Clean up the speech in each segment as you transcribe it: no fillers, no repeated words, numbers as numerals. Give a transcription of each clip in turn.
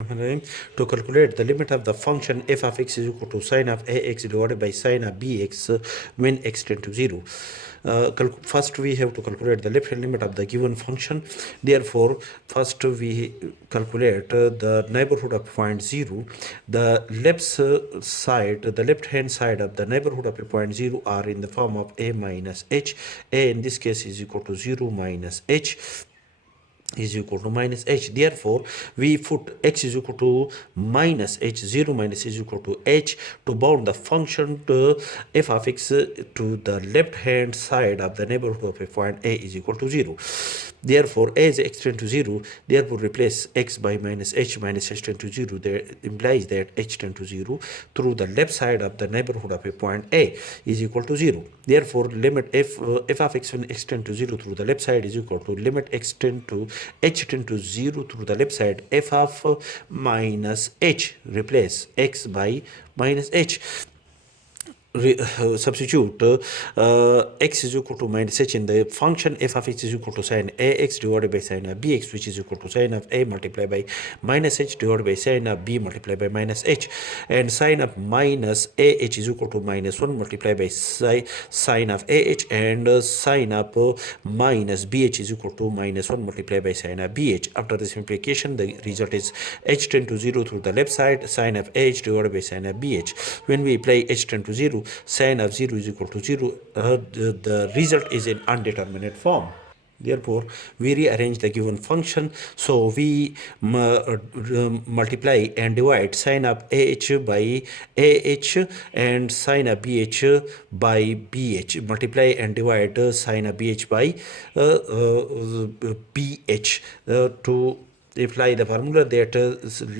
To calculate the limit of the function f of x is equal to sine of ax divided by sine of bx when x tends to 0. First we have to calculate the left hand limit of the given function. Therefore, first we calculate the neighborhood of point 0. The left hand side of the neighborhood of a point 0 are in the form of a minus h. A in this case is equal to 0 minus h is equal to minus h. Therefore, we put x is equal to minus h, 0 minus is equal to h, to bound the function to f of x to the left hand side of the neighborhood of a point a is equal to 0. Therefore, as x tends to 0, therefore replace x by minus h tends to 0. That implies that h tends to 0 through the left side of the neighborhood of a point a is equal to 0. Therefore, limit f of x when x tends to 0 through the left side is equal to limit x tend to h tend to 0 through the left side f of minus h. Replace x by minus h. Substitute x is equal to minus h in the function f of x is equal to sine ax divided by sine of bx, which is equal to sine of a multiplied by minus h divided by sine of b multiplied by minus h, and sine of minus ah is equal to minus 1 multiplied by sine of ah, and sine of minus bh is equal to minus 1 multiplied by sine of bh. After the simplification, the result is h tend to 0 through the left side, sine of ah divided by sine of bh. When we apply h tend to 0, sine of 0 is equal to 0. The result is in undeterminate form. Therefore, we rearrange the given function. So we multiply and divide sine of ah by ah and sine of bh by bh. Multiply and divide sine of bh by bh to apply the formula that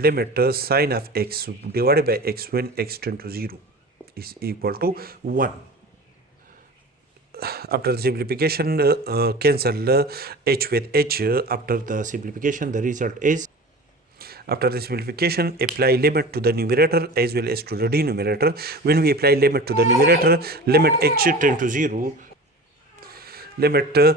limit sine of x divided by x when x tends to 0 is equal to 1. After the simplification, cancel h with h. After the simplification, the result is, after the simplification, apply limit to the numerator as well as to the denominator. When we apply limit to the numerator, limit h tend to 0, limit a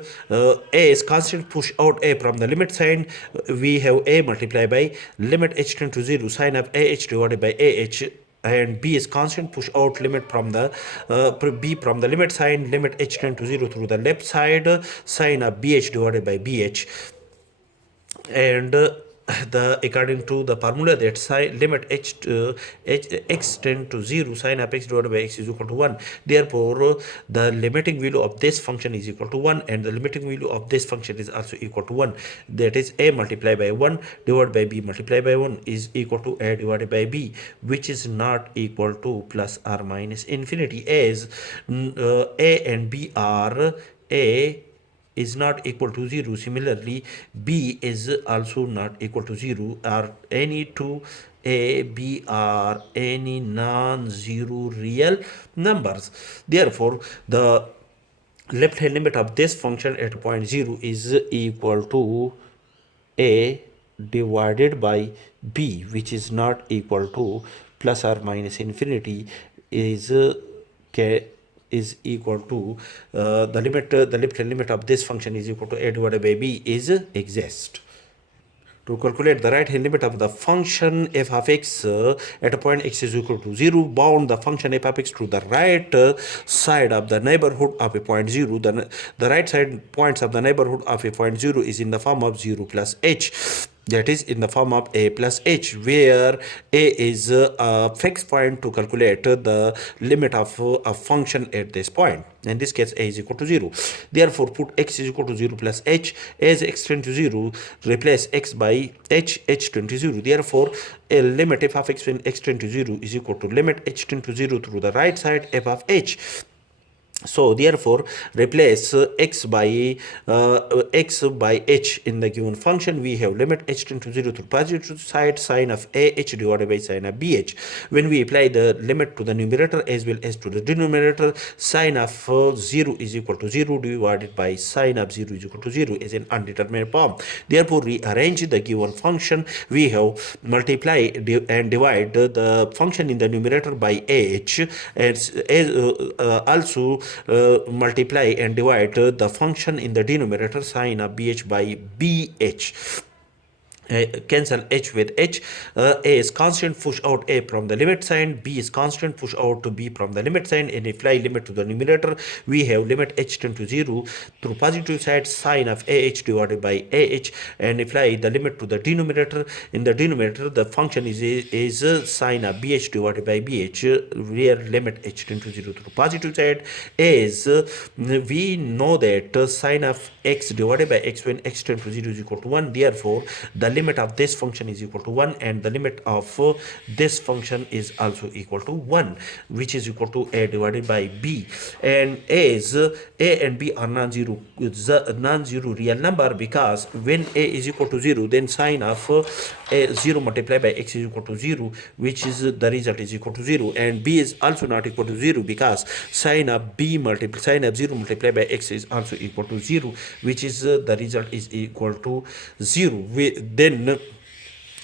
is constant, push out a from the limit sign. We have a multiplied by limit h tend to 0 sine of ah divided by ah, and b is constant, push out limit from the b from the limit sign, limit h tend to 0 through the left side, sine of bh divided by bh, and the according to the formula that limit x tend to 0 sine of x divided by x is equal to 1. Therefore, the limiting value of this function is equal to 1, and the limiting value of this function is also equal to 1. That is, a multiplied by 1 divided by b multiplied by 1 is equal to a divided by b, which is not equal to plus or minus infinity, as a and b are a is not equal to 0. Similarly, b is also not equal to 0, or any two a, b are any non-zero real numbers. Therefore, the left hand limit of this function at point 0 is equal to a divided by b, which is not equal to plus or minus infinity, is equal to the left hand limit of this function is equal to a divided by b is exist. To calculate the right hand limit of the function f of x at a point x is equal to 0, bound the function f of x to the right side of the neighborhood of a point 0. The right side points of the neighborhood of a point 0 is in the form of 0 plus h. That is in the form of a plus h, where a is a fixed point to calculate the limit of a function at this point. In this case, a is equal to 0. Therefore, put x is equal to 0 plus h. As x tends to 0, replace x by h tends to 0. Therefore, a limit f of x when x tends to 0 is equal to limit h tends to 0 through the right side f of h. So therefore, replace x by h in the given function. We have limit h tend to 0 to positive side, sine of ah divided by sine of bh. When we apply the limit to the numerator as well as to the denominator, sine of 0 is equal to 0 divided by sine of 0 is equal to 0 is an undeterminate form. Therefore, rearrange the given function. We have multiply and divide the function in the numerator by h, and also multiply and divide the function in the denominator sine of bh by bh. cancel h with h. A is constant, push out a from the limit sign. B is constant, push out to b from the limit sign. And apply limit to the numerator, we have limit h tend to 0 through positive side sine of ah divided by ah, and apply the limit to the denominator. In the denominator, the function is sine of bh divided by bh, where limit h tend to 0 through positive side is, we know that sine of x divided by x when x tend to 0 is equal to 1. Therefore, the limit of this function is equal to 1, and the limit of this function is also equal to 1, which is equal to a divided by b. And as a and b are non-zero real number, because when a is equal to 0, then sine of 0 multiplied by x is equal to 0, which is the result is equal to 0. And b is also not equal to 0, because sine of 0 multiplied by x is also equal to 0, which is the result is equal to 0. Then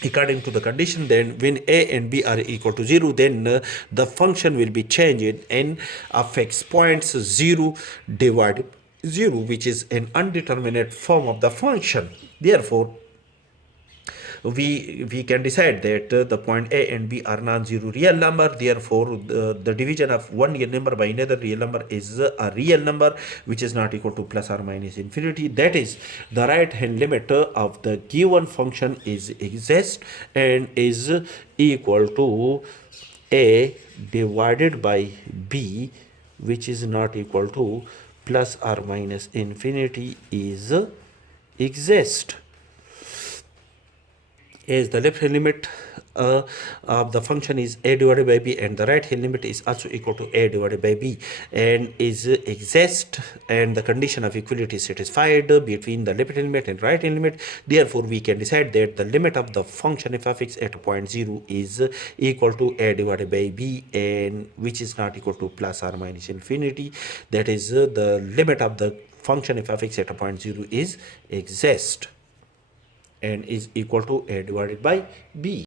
according to the condition, then when a and b are equal to 0, then the function will be changed in of x points 0 divided 0, which is an undeterminate form of the function. Therefore, we can decide that the point a and b are non-zero real number. Therefore, the division of one real number by another real number is a real number which is not equal to plus or minus infinity. That is, the right hand limit of the given function is exists and is equal to a divided by b, which is not equal to plus or minus infinity is exist. As the left hand limit of the function is a divided by b, and the right hand limit is also equal to a divided by b, and is exist, and the condition of equality is satisfied between the left hand limit and right hand limit. Therefore, we can decide that the limit of the function f of x at point 0 is equal to a divided by b, and which is not equal to plus or minus infinity. That is, the limit of the function f of x at a point 0 is exist and is equal to a divided by b.